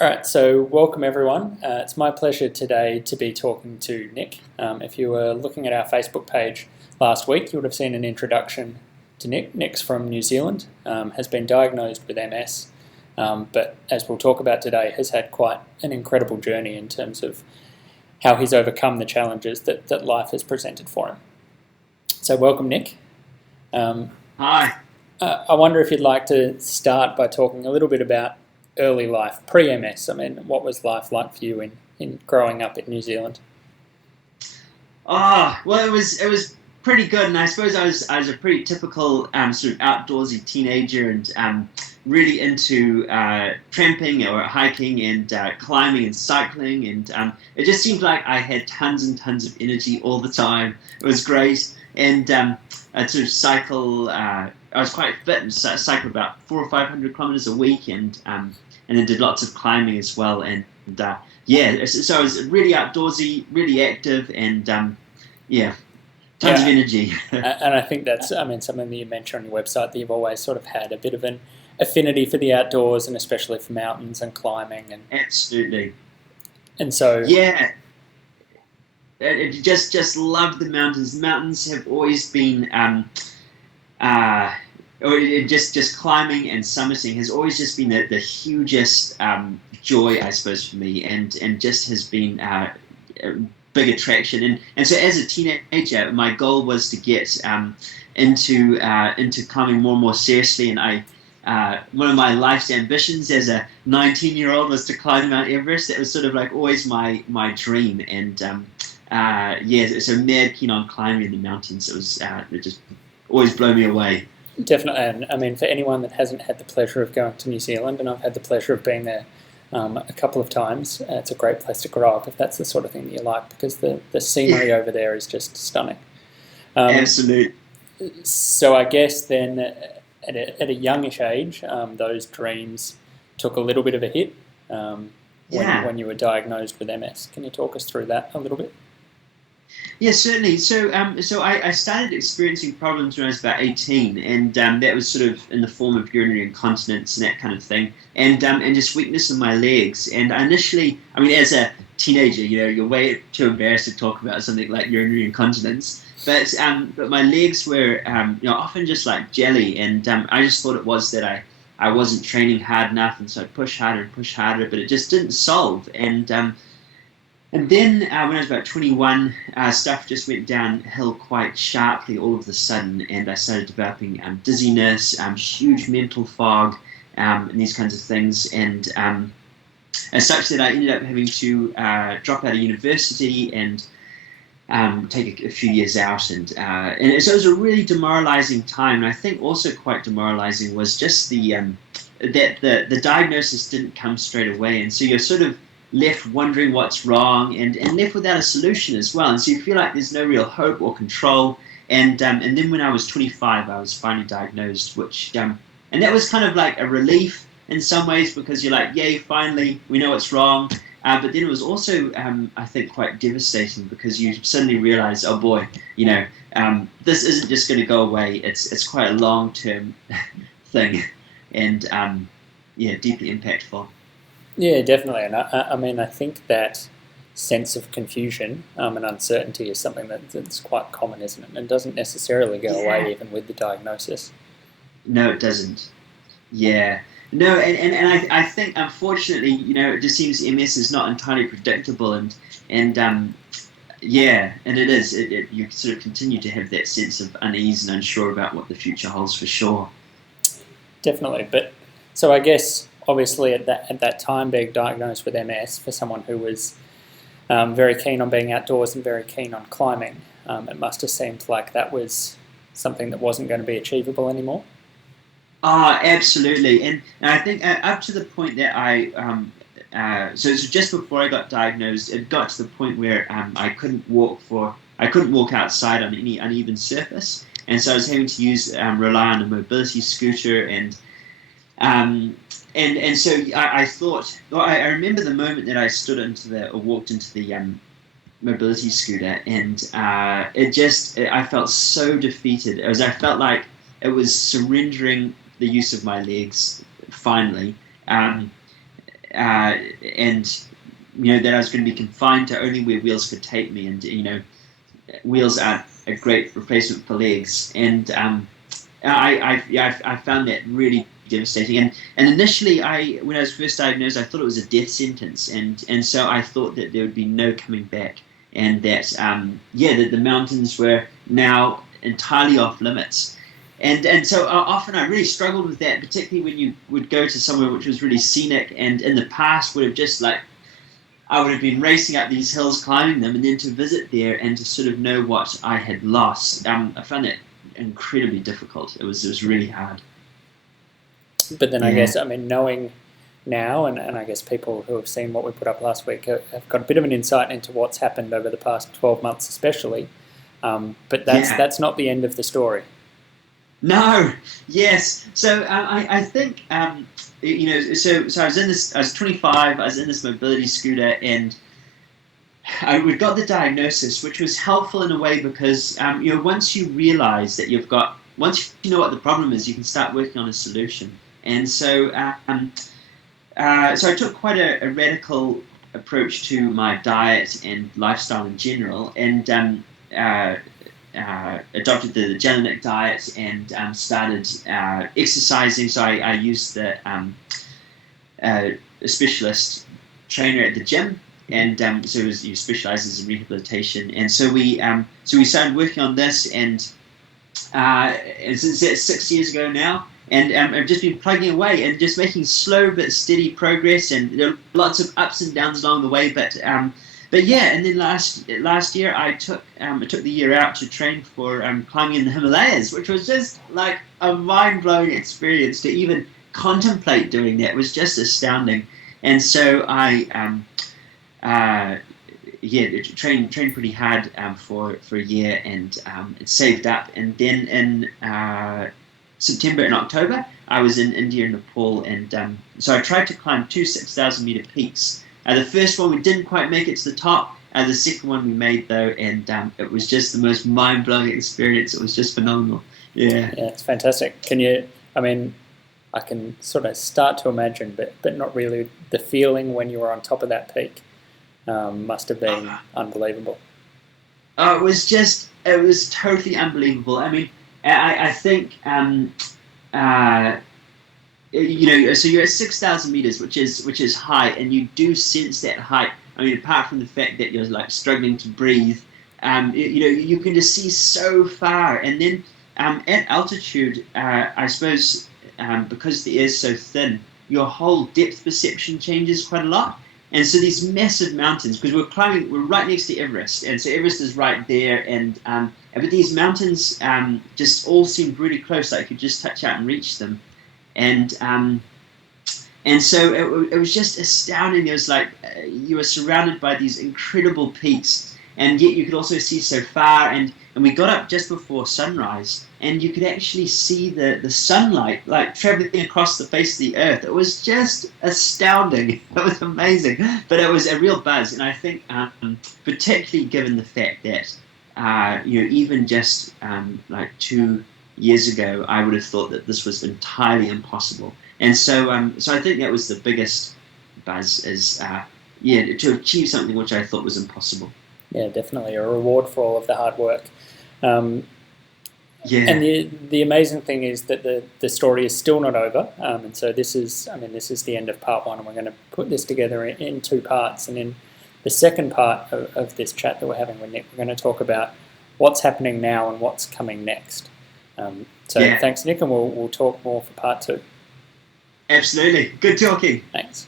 All right, so welcome everyone. It's my pleasure today to be talking to Nick. If you were looking at our Facebook page last week, you would have seen an introduction to Nick. Nick's from New Zealand, has been diagnosed with MS, but as we'll talk about today, has had quite an incredible journey in terms of how he's overcome the challenges that life has presented for him. So welcome, Nick. Hi. I wonder if you'd like to start by talking a little bit about early life, pre-MS. I mean, what was life like for you in growing up in New Zealand? Well, it was pretty good, and I suppose I was a pretty typical sort of outdoorsy teenager, and really into tramping or hiking and climbing and cycling, and it just seemed like I had tons and tons of energy all the time. It was great, and I'd sort of cycle. I was quite fit, and cycled about 400 or 500 kilometers a week, and then did lots of climbing as well, and yeah, so I was really outdoorsy, really active, and yeah, tons of Yeah, energy. and I think that's, I mean, something that you mentioned on your website, that you've always sort of had a bit of an affinity for the outdoors and especially for mountains and climbing, Absolutely. and so Yeah, just love the mountains. Mountains have always been uh, just climbing and summiting has always just been the hugest joy, I suppose, for me, and just has been a big attraction. And so as a teenager, my goal was to get into climbing more and more seriously, and I. One of my life's ambitions as a 19-year-old was to climb Mount Everest. It was sort of like always my dream, and yeah, so mad keen on climbing in the mountains. It just always blew me away. definitely, and I mean, for anyone that hasn't had the pleasure of going to New Zealand, and I've had the pleasure of being there a couple of times, it's a great place to grow up if that's the sort of thing that you like, because the scenery over there is just stunning. Um, Absolute. so I guess then at a youngish age, those dreams took a little bit of a hit Yeah. when you were diagnosed with MS. Can you talk us through that a little bit? Yeah, certainly. So I started experiencing problems when I was about 18, and that was sort of in the form of urinary incontinence and that kind of thing, and just weakness in my legs. And I initially, I mean, as a teenager, you're way too embarrassed to talk about something like urinary incontinence. But my legs were, often just like jelly, and I just thought it was that I wasn't training hard enough, and so I'd push harder, but it just didn't solve. And then when I was about 21, stuff just went downhill quite sharply all of a sudden, and I started developing dizziness, huge mental fog, and these kinds of things, and as such that I ended up having to drop out of university and take a few years out, and so it was a really demoralizing time. And I think also quite demoralizing was just that the diagnosis didn't come straight away, and so you're sort of left wondering what's wrong, and left without a solution as well. And so you feel like there's no real hope or control. And then when I was 25, I was finally diagnosed, which and that was kind of like a relief in some ways, because you're like, yay, finally we know what's wrong. But then it was also, I think, quite devastating, because you suddenly realize, oh boy, this isn't just going to go away. It's quite a long term thing, and yeah, deeply impactful. Yeah, definitely. And I mean, I think that sense of confusion and uncertainty is something that's quite common, isn't it? And doesn't necessarily go Yeah. away even with the diagnosis. No, it doesn't. Yeah. No, and I think, unfortunately, it just seems MS is not entirely predictable, and yeah, and it is. You sort of continue to have that sense of unease and unsure about what the future holds for sure. Definitely. But so I guess obviously at that time, being diagnosed with MS for someone who was very keen on being outdoors and very keen on climbing, it must have seemed like that was something that wasn't going to be achievable anymore. Absolutely, and I think up to the point that so just before I got diagnosed, it got to the point where I couldn't walk outside on any uneven surface, and so I was having to rely on a mobility scooter, um, and so I thought, well, I remember the moment that I stood into the or walked into the mobility scooter, and I felt so defeated. I felt like it was surrendering the use of my legs finally. Um, and that I was going to be confined to only where wheels could take me, and wheels aren't a great replacement for legs, and I found that really devastating. And initially, when I was first diagnosed, I thought it was a death sentence, and so I thought that there would be no coming back, and that that the mountains were now entirely off limits. And so often I really struggled with that, particularly when you would go to somewhere which was really scenic, and in the past would have just I would have been racing up these hills, climbing them, and then to visit there and to sort of know what I had lost. I found that incredibly difficult. It was really hard. But then I guess, knowing now, and I guess people who have seen what we put up last week have got a bit of an insight into what's happened over the past 12 months especially. But that's not the end of the story. No, yes. So I think so I was 25. I was in this mobility scooter, and we got the diagnosis, which was helpful in a way because once you realise that once you know what the problem is, you can start working on a solution. And so so I took quite a radical approach to my diet and lifestyle in general, and adopted the Jellinek diet and started exercising. So I used a specialist trainer at the gym, and so he specializes in rehabilitation. And so we started working on this, and since that's 6 years ago now. And I've just been plugging away and just making slow but steady progress, and there are lots of ups and downs along the way. But yeah, and then last year I took the year out to train for climbing in the Himalayas, which was just like a mind-blowing experience. To even contemplate doing that was just astounding. And so I trained pretty hard for a year, and it saved up. And then in September and October, I was in India and Nepal, and so I tried to climb 2 6,000-meter peaks. The first one we didn't quite make it to the top. The second one we made though, and it was just the most mind-blowing experience. It was just phenomenal. Yeah, it's fantastic. Can you? I can sort of start to imagine, but not really. The feeling when you were on top of that peak must have been unbelievable. It was totally unbelievable. I think so you're at 6,000 meters, which is high, and you do sense that height. Apart from the fact that you're struggling to breathe, you can just see so far. And then at altitude, I suppose because the air is so thin, your whole depth perception changes quite a lot. And so these massive mountains, because we're right next to Everest, and so Everest is right there, but these mountains just all seemed really close, like you could just touch out and reach them. And so it was just astounding. It was you were surrounded by these incredible peaks, and yet you could also see so far. And we got up just before sunrise, and you could actually see the sunlight traveling across the face of the earth. It was just astounding. It was amazing, but it was a real buzz. And I think particularly given the fact that even just 2 years ago, I would have thought that this was entirely impossible. And so I think that was the biggest buzz, is to achieve something which I thought was impossible. Yeah, definitely a reward for all of the hard work. And the amazing thing is that the story is still not over. And so this is the end of part one, and we're going to put this together in 2 parts. And in the second part of this chat that we're having with Nick, we're going to talk about what's happening now and what's coming next. Thanks, Nick, and we'll talk more for part 2. Absolutely. Good talking. Thanks.